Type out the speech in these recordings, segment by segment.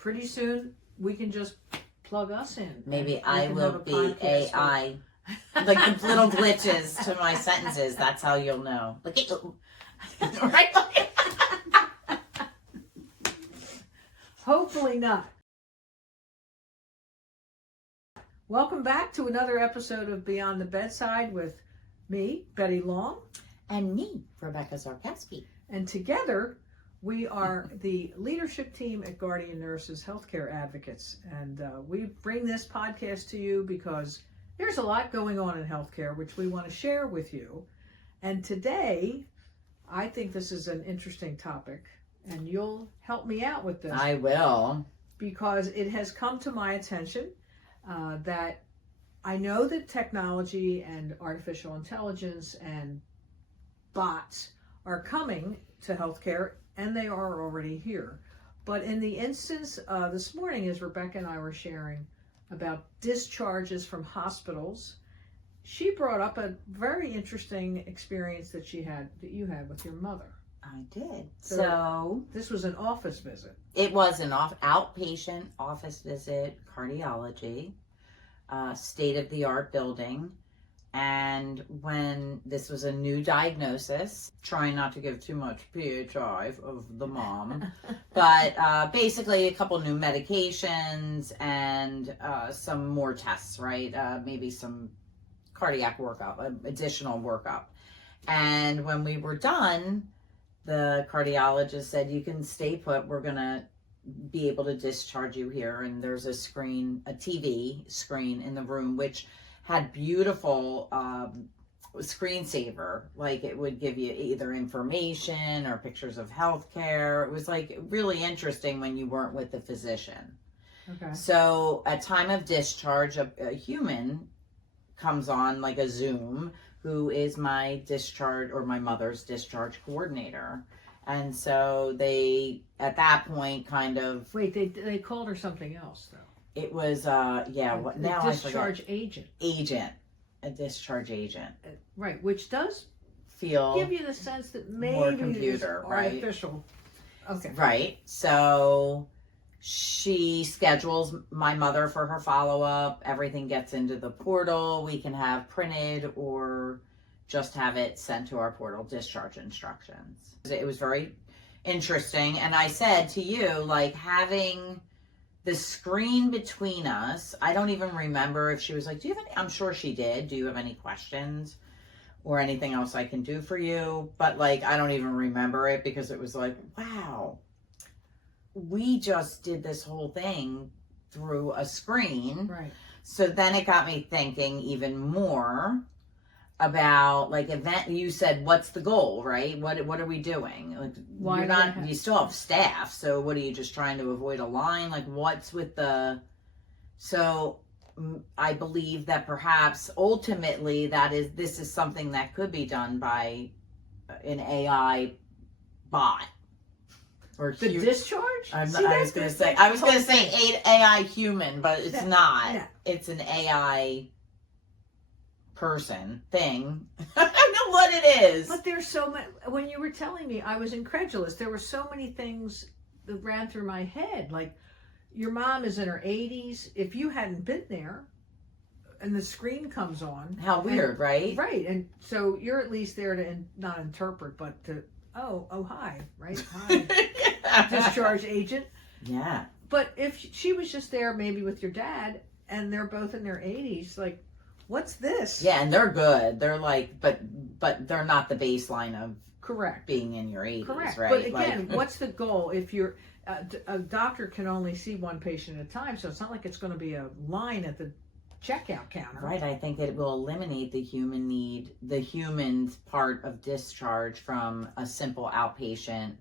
pretty soon we can just plug us in. Maybe I will be AI. Like the little glitches to my sentences. That's how you'll know. Like, right? Hopefully not. Welcome back to another episode of Beyond the Bedside with me, Betty Long. And me, Rebecca Czarkowski. And together, we are the leadership team at Guardian Nurses Healthcare Advocates. And we bring this podcast to you because there's a lot going on in healthcare, which we want to share with you. And today, I think this is an interesting topic, and you'll help me out with this. I will. Because it has come to my attention that I know that technology and artificial intelligence and bots are coming to healthcare, and they are already here. But in the instance this morning, as Rebecca and I were sharing about discharges from hospitals, she brought up a very interesting experience that you had with your mother. I did. So this was an office visit. It was an outpatient office visit, cardiology, state-of-the-art building. And when this was a new diagnosis, trying not to give too much PHI of the mom, but basically a couple new medications and some more tests, right? Maybe some cardiac workup, additional workup. And when we were done, the cardiologist said, you can stay put. We're going to be able to discharge you here. And there's a TV screen in the room, which had beautiful screensaver. Like it would give you either information or pictures of healthcare. It was like really interesting when you weren't with the physician. Okay. So at time of discharge, a human comes on like a Zoom, who is my discharge or my mother's discharge coordinator. And so they, at that point, kind of... Wait, they called her something else, though. It was, now I discharge agent. A discharge agent. Right, which does feel... give you the sense that maybe more computer, it's artificial. Right? Okay. Right, so she schedules my mother for her follow-up. Everything gets into the portal. We can have printed or just have it sent to our portal, discharge instructions. It was very interesting. And I said to you, like, having the screen between us, I don't even remember if she was like, do you have any, I'm sure she did. Do you have any questions or anything else I can do for you? But like, I don't even remember it because it was like, wow, we just did this whole thing through a screen. Right. So then it got me thinking even more about like you said, what's the goal, right? What are we doing? Like, Why you still have staff. So what are you just trying to avoid a line? Like what's with so I believe that perhaps ultimately this is something that could be done by an AI bot. Or the discharge? I was going to say AI human, but it's not. Yeah. It's an AI person thing. I don't know what it is. But there's so many. When you were telling me, I was incredulous. There were so many things that ran through my head. Like, your mom is in her 80s. If you hadn't been there, and the screen comes on, how weird, right? Right, and so you're at least there to not interpret, but to hi, right? Hi, discharge agent. Yeah. But if she was just there, maybe with your dad, and they're both in their 80s, like, what's this? Yeah, and they're good. They're like, but they're not the baseline of correct being in your 80s, correct. Right? But again, what's the goal? If you're a doctor can only see one patient at a time, so it's not like it's going to be a line at the checkout counter. Right. I think it will eliminate the human part of discharge from a simple outpatient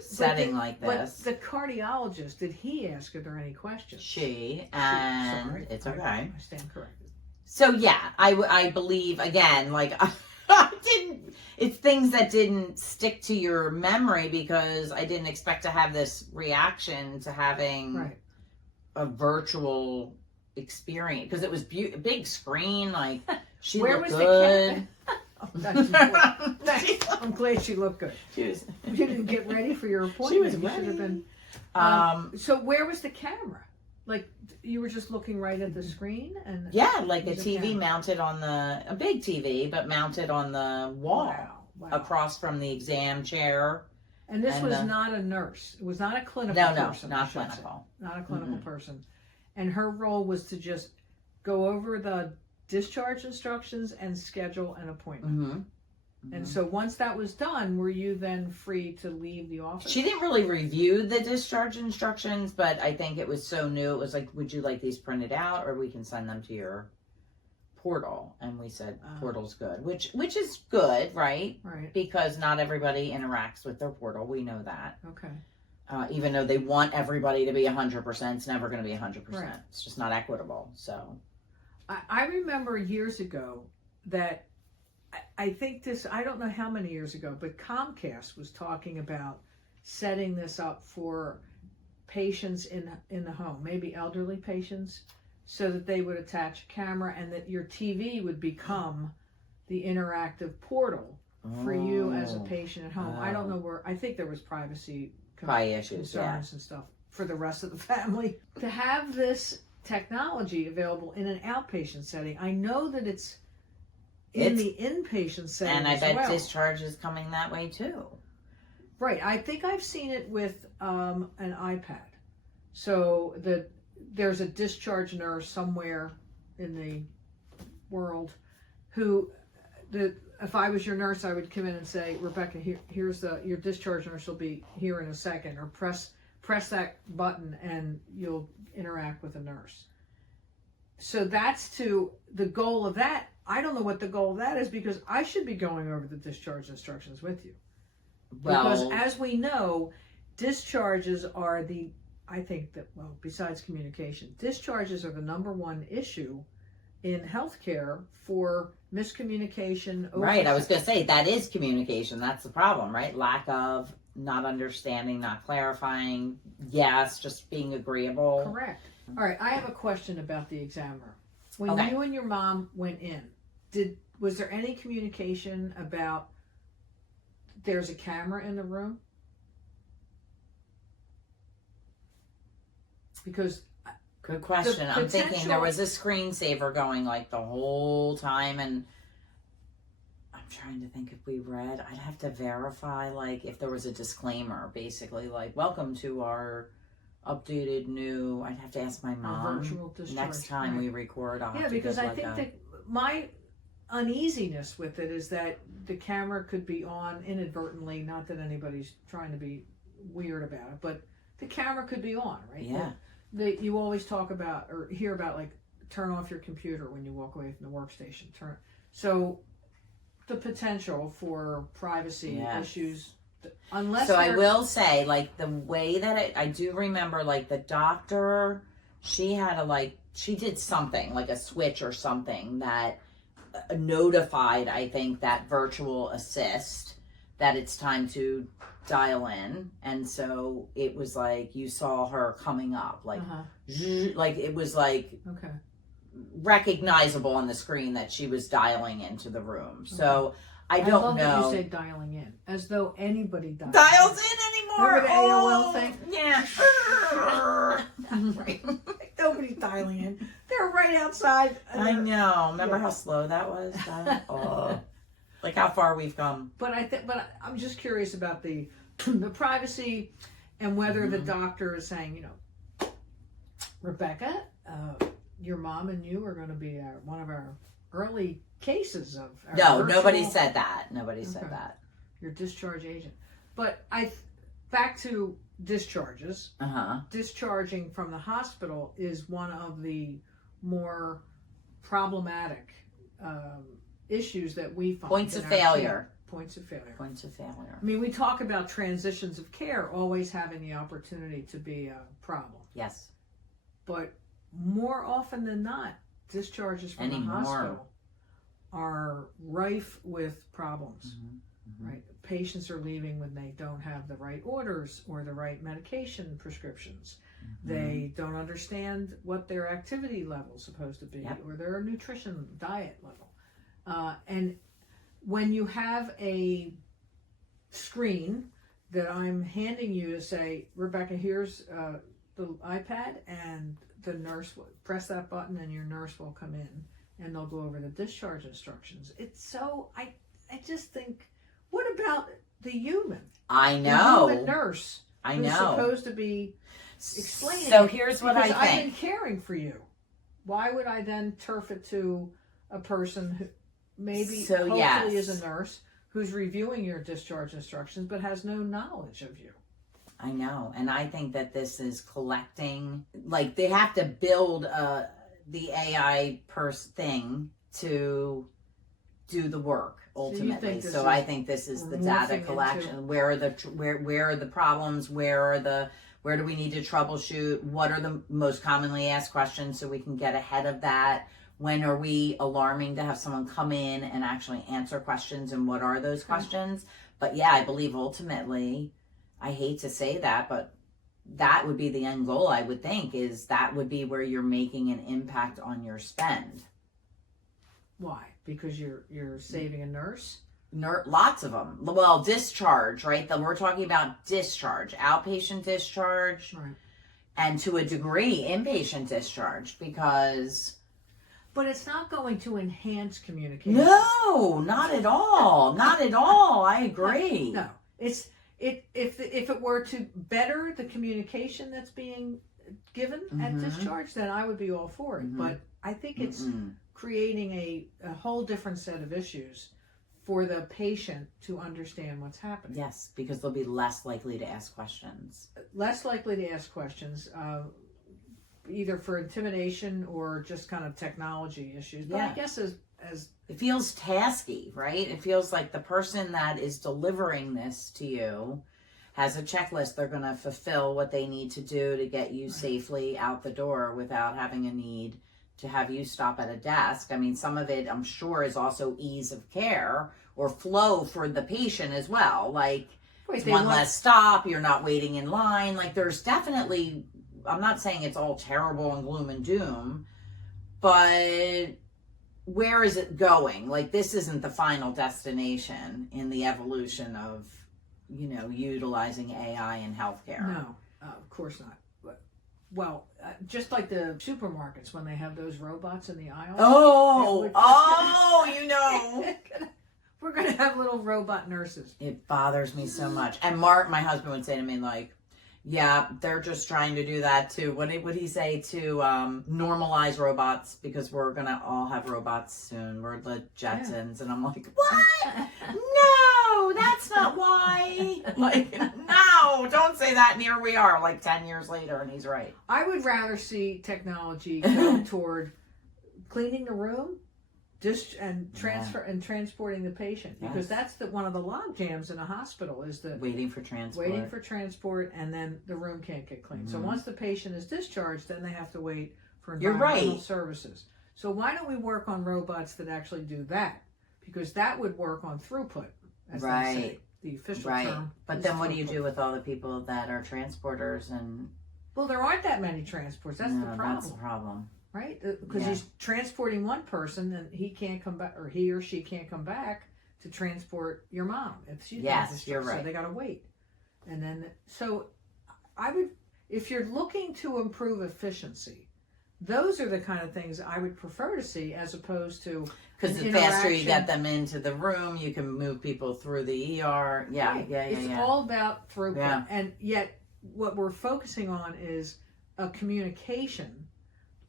setting like this. But the cardiologist, did he ask are there any questions? Sorry, it's okay. I stand corrected. So yeah, I believe again, like it's things that didn't stick to your memory because I didn't expect to have this reaction to having a virtual experience because it was big screen, like she looked good. Oh, that's important. I'm glad she looked good. She was. You didn't get ready for your appointment. She was ready. Should have been. So where was the camera? Like you were just looking right at the screen, and yeah, like a there's TV camera. mounted on a big TV, but mounted on the wall Wow. across from the exam chair. And this And was not a nurse. It was not a clinical No, person. not I should say. clinical. Not a clinical person. And her role was to just go over the discharge instructions and schedule an appointment. And so once that was done, were you then free to leave the office? She didn't really review the discharge instructions, but I think it was so new. It was like, would you like these printed out, or we can send them to your portal? And we said portal's good, which is good, right? Right. Because not everybody interacts with their portal. We know that. Okay. Even though they want everybody to be 100%, it's never going to be 100%. Right. It's just not equitable. So I remember years ago that I think this, I don't know how many years ago, but Comcast was talking about setting this up for patients in the home, maybe elderly patients, so that they would attach a camera and that your TV would become the interactive portal for you as a patient at home. I don't know where, I think there was privacy issues, concerns and stuff for the rest of the family. To have this technology available in an outpatient setting, I know that it's in the inpatient setting, and I bet well. Discharge is coming that way too. Right. I think I've seen it with an iPad. So there's a discharge nurse somewhere in the world who, if I was your nurse, I would come in and say, Rebecca, here's your discharge nurse will be here in a second, or press that button and you'll interact with a nurse. So that's to the goal of that. I don't know what the goal of that is, because I should be going over the discharge instructions with you. Because as we know, discharges are besides communication, discharges are the number one issue in healthcare for miscommunication. Right, I was going to say, that is communication. That's the problem, right? Lack of, not understanding, not clarifying, yes, just being agreeable. Correct. All right, I have a question about the examiner. When you and your mom went in, was there any communication about there's a camera in the room? Because good question. I'm thinking there was a screensaver going like the whole time, and I'm trying to think if we read. I'd have to verify, like, if there was a disclaimer, basically like, welcome to our updated new. I'd have to ask my mom virtual discharge, next time we record. Because I think that my uneasiness with it is that the camera could be on inadvertently. Not that anybody's trying to be weird about it, but the camera could be on, right? Yeah. You always talk about or hear about, like, turn off your computer when you walk away from the workstation. So the potential for privacy issues, unless. So I will say, like, the way that I do remember, like, the doctor, she had she did something like a switch or something that notified, I think, that virtual assist that it's time to dial in. And so it was like you saw her coming up, like, like it was like recognizable on the screen that she was dialing into the room. So I don't know. That you say dialing in, as though anybody dials in anymore. Remember the AOL thing? Yeah. Right. Nobody's dialing in. They're right outside. I know. Remember how slow that was? Like how far we've come. But I'm just curious about the privacy and whether the doctor is saying, Rebecca, your mom and you are going to be one of our early cases of our virtual... Nobody said that. Nobody said that. Your discharge agent. But back to discharges. Discharging from the hospital is one of the more problematic issues that we find. Points of failure. I mean, we talk about transitions of care always having the opportunity to be a problem. Yes. But more often than not, discharges from the hospital are rife with problems. Right? Patients are leaving when they don't have the right orders or the right medication prescriptions. They don't understand what their activity level is supposed to be, or their nutrition diet level. And when you have a screen that I'm handing you to say, Rebecca, here's the iPad, and the nurse will press that button and your nurse will come in and they'll go over the discharge instructions. It's so, I just think, what about the human? I know. The human nurse. I who's know. supposed to be explaining. So here's what I because think. I've been caring for you. Why would I then turf it to a person who maybe hopefully is a nurse who's reviewing your discharge instructions but has no knowledge of you? I know. And I think that this is collecting, like they have to build the AI thing to do the work ultimately. So I think this is the data collection. Where are the problems? Where do we need to troubleshoot? What are the most commonly asked questions so we can get ahead of that? When are we alarming to have someone come in and actually answer questions, and what are those questions? But yeah, I believe ultimately, I hate to say that, but that would be the end goal, I would think, is that would be where you're making an impact on your spend. Why? Because you're saving a nurse? Lots of them. Well, discharge, right? We're talking about discharge, outpatient discharge, right, and to a degree, inpatient discharge, because... But it's not going to enhance communication. No, not at all. Not at all. I agree. No. If it were to better the communication that's being given at discharge, then I would be all for it. But I think it's creating a whole different set of issues for the patient to understand what's happening. Yes, because they'll be less likely to ask questions. Less likely to ask questions, either for intimidation or just kind of technology issues. But I guess as it feels tasky, right? It feels like the person that is delivering this to you has a checklist they're going to fulfill what they need to do to get you safely out the door without having a need to have you stop at a desk. I mean, some of it, I'm sure, is also ease of care or flow for the patient as well. Like, it's one less stop, you're not waiting in line. Like, there's definitely, I'm not saying it's all terrible and gloom and doom, but where is it going? Like, this isn't the final destination in the evolution of, utilizing AI in healthcare. No, of course not. Well, just like the supermarkets when they have those robots in the aisle. We're going to have little robot nurses. It bothers me so much. And Mark, my husband, would say to me, like, yeah, they're just trying to do that too. What would he say? To normalize robots, because we're going to all have robots soon. We're the Jetsons. And I'm like, what? No, that's not why. Like, no, don't say that. And here we are, like 10 years later, and he's right. I would rather see technology go toward cleaning the room, and transporting the patient, because that's one of the log jams in a hospital is the waiting for transport, and then the room can't get cleaned. So once the patient is discharged, then they have to wait for environmental services. So why don't we work on robots that actually do that? Because that would work on throughput, as they say. The official term. But then what do you do with all the people that are transporters? And well, there aren't that many transports. That's the problem. That's the problem. Right? Because he's transporting one person and he can't come back, or he or she can't come back to transport your mom. If she's you're right. So they got to wait. And then, if you're looking to improve efficiency, those are the kind of things I would prefer to see, as opposed to, because the faster you get them into the room, you can move people through the ER. It's all about throughput. Yeah. And yet what we're focusing on is a communication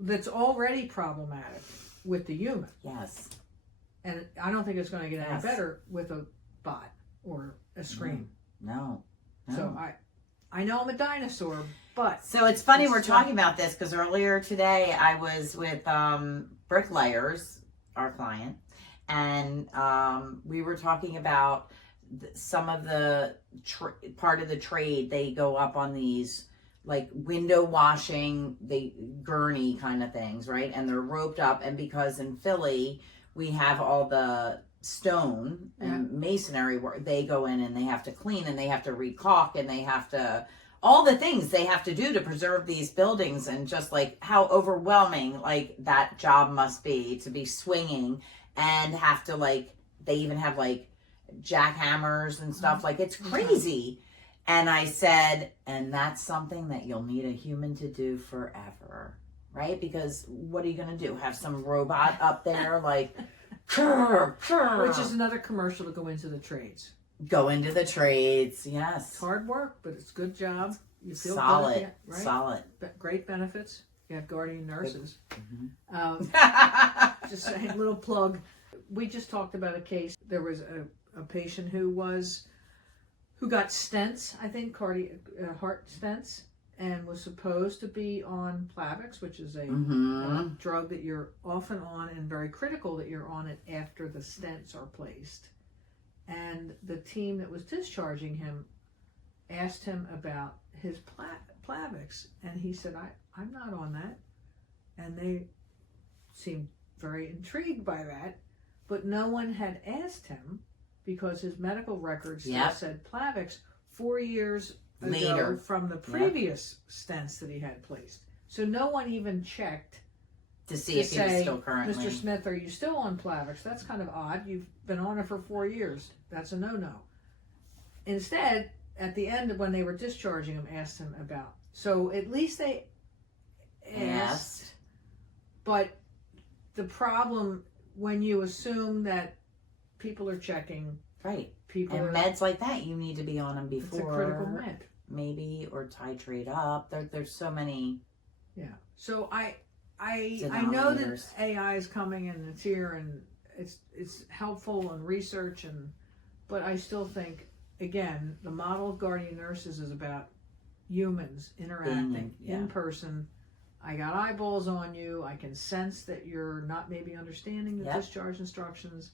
that's already problematic with the human. Yes. And I don't think it's going to get any better with a bot or a screen. No. So I know I'm a dinosaur, but... So it's funny we're talking about this, because earlier today I was with Bricklayers, our client, and we were talking about some of the part of the trade. They go up on these like window washing, gurney kind of things, right? And they're roped up, and because in Philly we have all the stone and masonry work, they go in and they have to clean and they have to recaulk and they have to, all the things they have to do to preserve these buildings, and just like how overwhelming like that job must be to be swinging and have to, like, they even have like jackhammers and stuff, like it's crazy. And I said, and that's something that you'll need a human to do forever, right? Because what are you going to do? Have some robot up there like, Which is another commercial to go into the trades. Go into the trades, yes. It's hard work, but it's a good job. You feel solid, good, right? solid. Great benefits. You have guardian nurses. Mm-hmm. Just a little plug. We just talked about a case. There was a patient who got stents, I think, heart stents, and was supposed to be on Plavix, which is a drug that you're often on and very critical that you're on it after the stents are placed. And the team that was discharging him asked him about his Plavix, and he said, I'm not on that. And they seemed very intrigued by that, but no one had asked him because his medical records still said Plavix 4 years later from the previous stents that he had placed. So no one even checked to see if he was still currently. Mr. Smith, are you still on Plavix? That's kind of odd. You've been on it for 4 years. That's a no-no. Instead, at the end, when they were discharging him, asked him about. So at least they asked. But the problem, when you assume that people are checking. Right. Meds like that, you need to be on them before. It's a critical med. Maybe, or titrate up. There's so many. Yeah. So I know that AI is coming and it's here and it's helpful in research but I still think, again, the model of guardian nurses is about humans interacting in person. I got eyeballs on you. I can sense that you're not maybe understanding the discharge instructions,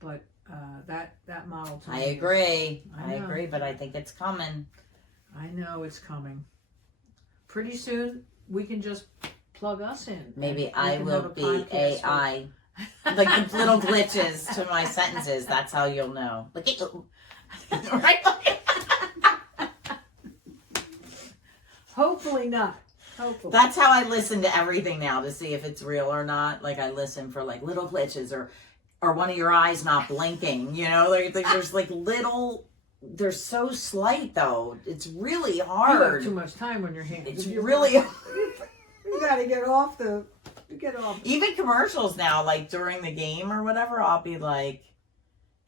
but that model to me. I agree, but I think it's coming. I know it's coming. Pretty soon we can just plug us in. Maybe I will be AI. Like the little glitches to my sentences. That's how you'll know. Look at you. Right? Hopefully not. Hopefully. That's how I listen to everything now to see if it's real or not. Like I listen for like little glitches or one of your eyes not blinking. You know, there's like little. They're so slight though. It's really hard. You have too much time on your hands. It's really. You got to get off. Even commercials now, like during the game or whatever, I'll be like,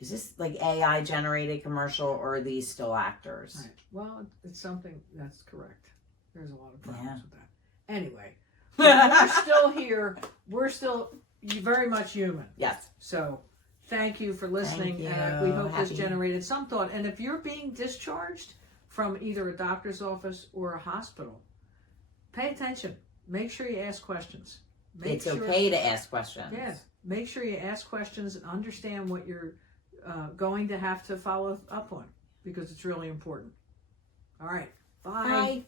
is this like AI generated commercial or are these still actors? Right. Well, it's something that's correct. There's a lot of problems with that. Anyway, we're still here. We're still very much human. Yes. So thank you for listening. We hope this generated some thought. And if you're being discharged from either a doctor's office or a hospital, pay attention. Make sure you ask questions. It's okay to ask questions. Yeah. Make sure you ask questions and understand what you're going to have to follow up on because it's really important. All right. Bye. Bye.